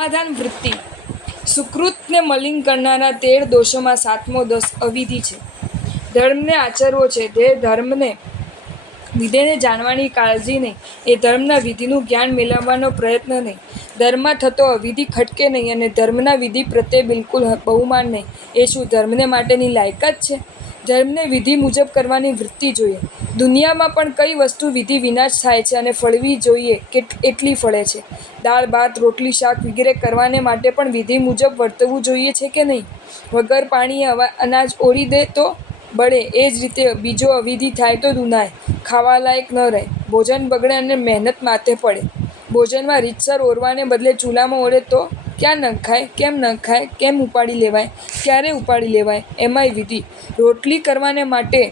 સમાધાન વૃત્તિ. સુકૃતને મલિન કરનારા 13 દોષોમાં 7મો દોષ અવિધિ છે. ધર્મને આચરવો છે તે ધર્મને વિધિને જાણવાની કાળજી નહીં, એ ધર્મના વિધિનું જ્ઞાન મેળવવાનો પ્રયત્ન નહીં, ધર્મમાં થતો અવિધિ ખટકે નહીં અને ધર્મના વિધિ પ્રત્યે બિલકુલ બહુમાન નહીં. એ શું ધર્મને માટેની લાયકાત છે? ધર્મને વિધિ મુજબ કરવાની વૃત્તિ જોઈએ. દુનિયામાં પણ કઈ વસ્તુ વિધિ વિના જ થાય છે અને ફળવી જોઈએ એટલી ફળે છે. દાળ ભાત રોટલી શાક વગેરે કરવાને માટે પણ વિધિ મુજબ વર્તવું જોઈએ છે કે નહીં? વગર પાણીએ અનાજ ઓરી દે તો બળે, એ જ રીતે બીજો અવિધિ થાય તો દુનાય, ખાવા લાયક ન રહે, ભોજન બગડે અને મહેનત માથે પડે. ભોજનમાં રીતસર ઓરવાને બદલે ચૂલામાં ઓરે તો ક્યાં નખાય, કેમ નખાય, કેમ ઉપાડી લેવાય, ક્યારે ઉપાડી લેવાય, એમાંય વિધિ. રોટલી કરવાને માટે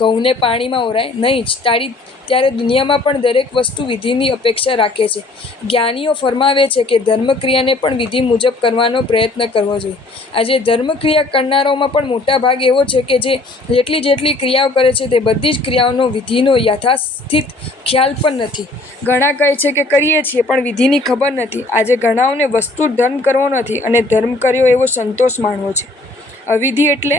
ઘઉંને પાણીમાં ઓરાય નહીં જ, ત્યારે દુનિયામાં પણ દરેક વસ્તુ વિધિની અપેક્ષા રાખે છે. જ્ઞાનીઓ ફરમાવે છે કે ધર્મક્રિયાને પણ વિધિ મુજબ કરવાનો પ્રયત્ન કરવો જોઈએ. આજે ધર્મક્રિયા કરનારાઓમાં પણ મોટા ભાગ એવો છે કે જે જેટલી ક્રિયાઓ કરે છે તે બધી જ ક્રિયાઓનો વિધિનો યથાસ્થિત ખ્યાલ પણ નથી. ઘણા કહે છે કે કરીએ છીએ પણ વિધિની ખબર નથી. આજે ઘણાઓને વસ્તુ ધર્મ કરવો નથી અને ધર્મ કર્યો એવો સંતોષ માનવો છે. અવિધિ એટલે?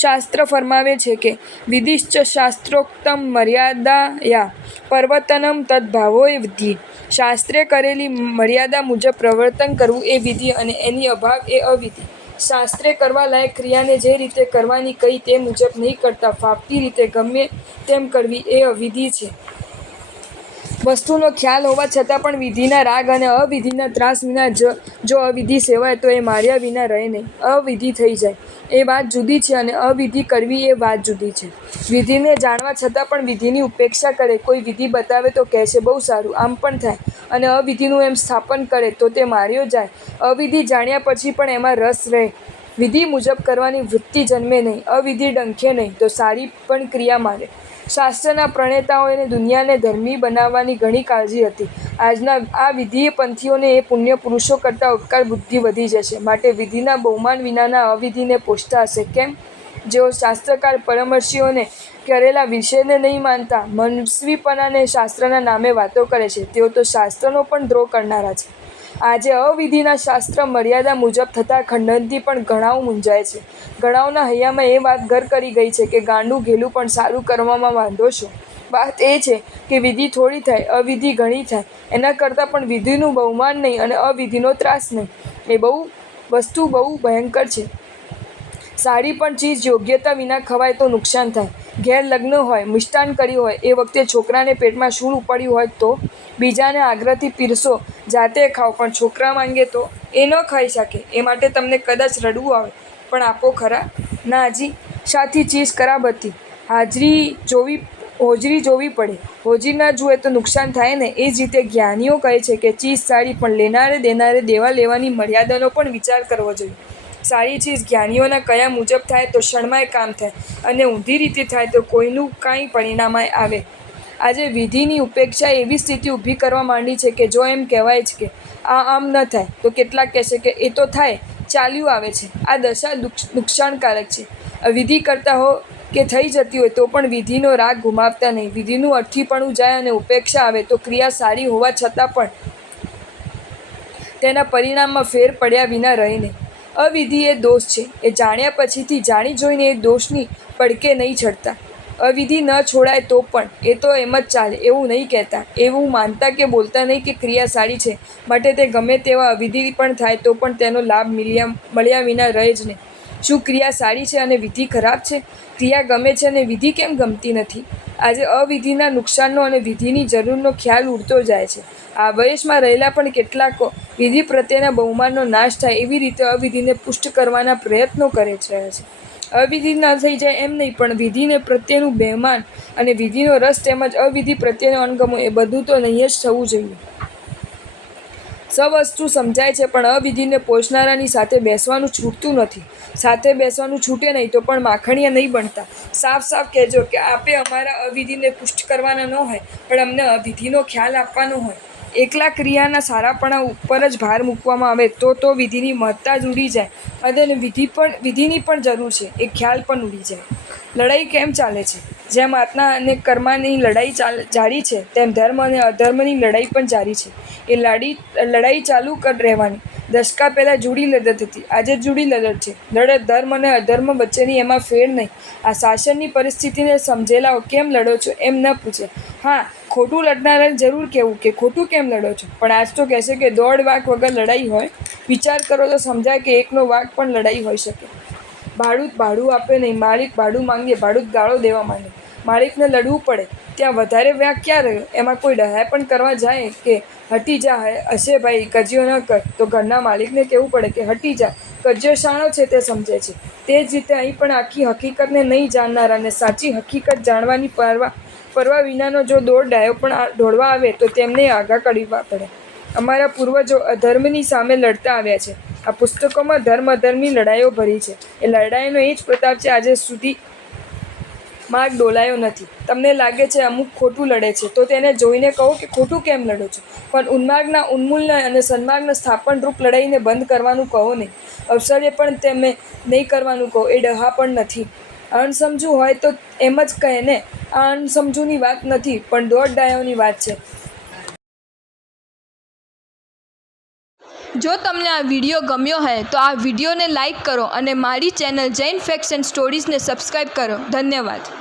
શાસ્ત્ર ફરમાવે છે કે વિધિશ્ચ શાસ્ત્રોક્તમ મર્યાદાયા પ્રવર્તનમ તદ્ભાવોય વિધિ. શાસ્ત્રે કરેલી મર્યાદા મુજબ પ્રવર્તન કરવું એ વિધિ અને એની અભાવ એ અવિધિ. શાસ્ત્રે કરવા લાયક ક્રિયાને જે રીતે કરવાની કહી તે મુજબ નહીં કરતા ફાવતી રીતે ગમે તેમ કરવી એ અવિધિ છે. વસ્તુનો ખ્યાલ હોવા છતાં પણ વિધિના રાગ અને અવિધિના ત્રાસ વિના જો અવિધિ સેવાય તો એ માર્યા વિના રહે નહીં, અવિધિ થઈ જાય. એ વાત જુદી છે અને અવિધિ કરવી એ વાત જુદી છે. વિધિને જાણવા છતાં પણ વિધિની ઉપેક્ષા કરે, કોઈ વિધિ બતાવે તો કહેશે બહુ સારું, આમ પણ થાય, અને અવિધિનું એમ સ્થાપન કરે તો તે માર્યો જાય. અવિધિ જાણ્યા પછી પણ એમાં રસ રહે, વિધિ મુજબ કરવાની વૃત્તિ જન્મે નહીં, અવિધિ ડંખે નહીં તો સારી પણ ક્રિયા મારે. શાસ્ત્રના પ્રણેતાઓને દુનિયાને ધર્મી બનાવવાની ઘણી કાળજી હતી. આજના આ વિધિય પંથીઓને એ પુણ્ય પુરુષો કરતાં ઉપકાર બુદ્ધિ વધી જશે, માટે વિધિના બહુમાન વિનાના અવિધિને પોષતા હશે. કેમ? જેઓ શાસ્ત્રકાર પરમર્ષિઓને કરેલા વિષયને નહીં માનતા, મનસ્વીપણાને શાસ્ત્રના નામે વાતો કરે છે, તેઓ તો શાસ્ત્રનો પણ દ્રોહ કરનારા છે. આજે અવિધિના શાસ્ત્ર મર્યાદા મુજબ થતા ખંડનથી પણ ઘણાઓ મૂંઝાય છે. ઘણાઓના હૈયામાં એ વાત ઘર કરી ગઈ છે કે ગાંડું ઘેલું પણ સારું કરવામાં વાંધો શું? વાત એ છે કે વિધિ થોડી થાય, અવિધિ ઘણી થાય. એના કરતાં પણ વિધિનું બહુમાન નહીં અને અવિધિનો ત્રાસ નહીં, એ વસ્તુ બહુ ભયંકર છે. સારી પણ ચીજ યોગ્યતા વિના ખવાય તો નુકસાન થાય. ઘેર લગ્ન હોય, મિષ્ટાન કર્યું હોય, એ વખતે છોકરાને પેટમાં શૂળ ઉપાડ્યું હોય તો બીજાને આગ્રહથી પીરસો, જાતે ખાઓ, પણ છોકરા માંગે તો એ ન ખાઈ શકે. એ માટે તમને કદાચ રડવું આવે, પણ આપો ખરા? ના જી, સાથી ચીજ ખરાબ હતી, હોજરી જોવી પડે. હોજરી ના જુએ તો નુકસાન થાય ને. એ જ રીતે જ્ઞાનીઓ કહે છે કે ચીજ સારી, પણ લેનારે દેનારે દેવા લેવાની મર્યાદાનો પણ વિચાર કરવો જોઈએ. સારી ચીજ જ્ઞાનીઓના કયા મુજબ થાય તો ક્ષણમાંય કામ થાય, અને ઊંધી રીતે થાય તો કોઈનું કાંઈ પરિણામાય આવે. આજે વિધિની ઉપેક્ષા એવી સ્થિતિ ઊભી કરવા માંડી છે કે જો એમ કહેવાય છે કે આ આમ ન થાય તો કેટલાક કહેશે કે એ તો થાય, ચાલ્યું આવે છે. આ દશા નુકસાનકારક છે. વિધિ કરતા હો કે થઈ જતી હોય તો પણ વિધિનો રાગ ગુમાવતા નહીં. વિધિનું અર્થીપણું જાય અને ઉપેક્ષા આવે તો ક્રિયા સારી હોવા છતાં પણ તેના પરિણામમાં ફેર પડ્યા વિના રહે નહીં. અવિધિ એ દોષ છે. એ જાણ્યા પછીથી જાણી જોઈને એ દોષની પડકે નહીં ચડતા. અવિધિ ન છોડાય તો પણ એ તો એમ જ ચાલે એવું નહીં કહેતા, એવું માનતા કે બોલતા નહીં કે ક્રિયા સારી છે, માટે તે ગમે તેવા અવિધિ પણ થાય તો પણ તેનો લાભ મળ્યા વિના રહે જ નહીં. શું ક્રિયા સારી છે અને વિધિ ખરાબ છે? ક્રિયા ગમે છે અને વિધિ કેમ ગમતી નથી? આજે અવિધિના નુકસાનનો અને વિધિની જરૂરનો ખ્યાલ ઉડતો જાય છે. આ વયસમાં રહેલા પણ કેટલાકો વિધિ પ્રત્યેના બહુમાનનો નાશ થાય એવી રીતે અવિધિને પુષ્ટ કરવાના પ્રયત્નો કરે છે. અવિધિ ન થઈ જાય એમ નહીં, પણ વિધિને પ્રત્યેનું બહેમાન અને વિધિનો રસ તેમજ અવિધિ પ્રત્યેનો અણગમો એ બધું તો નહીં જ થવું જોઈએ. વસ્તુ સમજાય છે પણ અવિધિને પોષનારાની સાથે બેસવાનું છૂટતું નથી. સાથે બેસવાનું છૂટે નહીં તો પણ માખણીયા નહીં બનતા. સાફ કહેજો કે આપે અમારા અવિધિને પુષ્ટ કરવાના ન હોય, પણ અમને વિધિનો ખ્યાલ આપવાનો હોય. એકલા ક્રિયાના સારાપણા ઉપર જ ભાર મૂકવામાં આવે તો વિધિની મહત્તા જ ઉડી જાય અને વિધિની પણ જરૂર છે એ ખ્યાલ પણ ઉડી જાય. લડાઈ કેમ ચાલે છે? જેમ આત્મા અને કર્મની લડાઈ જારી છે તેમ ધર્મ અને અધર્મની લડાઈ પણ જારી છે. એ લડાઈ ચાલુ રહેવાની. દશકા પહેલાં જૂડી લડત હતી, આજે જૂડી લડત છે. લડત ધર્મ અને અધર્મ વચ્ચેની, એમાં ફેર નહીં. આ શાસનની પરિસ્થિતિને સમજેલાઓ કેમ લડો છો એમ ન પૂછે. હા, ખોટું લડનારાને જરૂર કહેવું કે ખોટું કેમ લડો છો, પણ આજ તો કહેશે કે દોઢ વાક વગર લડાઈ હોય. વિચાર કરો તો સમજાય કે એકનો વાક પણ લડાઈ હોઈ શકે. ભાડું આપે નહીં, માલિક ભાડું માંગે, ભાડૂત ગાળો દેવા માંડે. માલિકને લડવું પડે, ત્યાં વધારે વાક ક્યાં રહ્યો? એમાં કોઈ ડહાય પણ કરવા જાય કે હટી જા હશે ભાઈ, કજિયો ન કર, તો ઘરના માલિકને કહેવું પડે કે હટી જા, કજિયો શાણો છે તે સમજે છે. તે જ રીતે અહીં પણ આખી હકીકતને નહીં જાણનાર અને સાચી હકીકત જાણવાની પરવા વિનાનો જો ડાયો પણ ઢોળવા આવે તો તેમને આઘા કરવા પડે. અમારા પૂર્વજો અધર્મની સામે લડતા આવ્યા છે. આ પુસ્તકોમાં ધર્મ અધર્મની લડાઈઓ ભરી છે. એ લડાઈનો એ જ પ્રતાપ છે આજે સુધી માર્ગ ડોલાયો નથી. તમને લાગે છે અમુક ખોટું લડે છે તો તેને જોઈને કહો કે ખોટું કેમ લડો છો, પણ ઉન્માદના ઉન્મૂલન અને સન્માર્ગના સ્થાપનરૂપ લડાઈને બંધ કરવાનું કહો નહીં. અવસરે પણ તેમે નહીં કરવાનું કહો. એ ડહા પણ નથી. અણસમજુ હોય તો એમ જ કહે ને, આ અણસમજુની વાત નથી પણ દોઢ ડાયોની વાત છે. જો તમને આ વિડીયો ગમ્યો હોય તો આ વિડીયોને લાઈક કરો અને મારી ચેનલ જૈન ફેક્ટ્સ એન્ડ સ્ટોરીઝને સબસ્ક્રાઈબ કરો. ધન્યવાદ.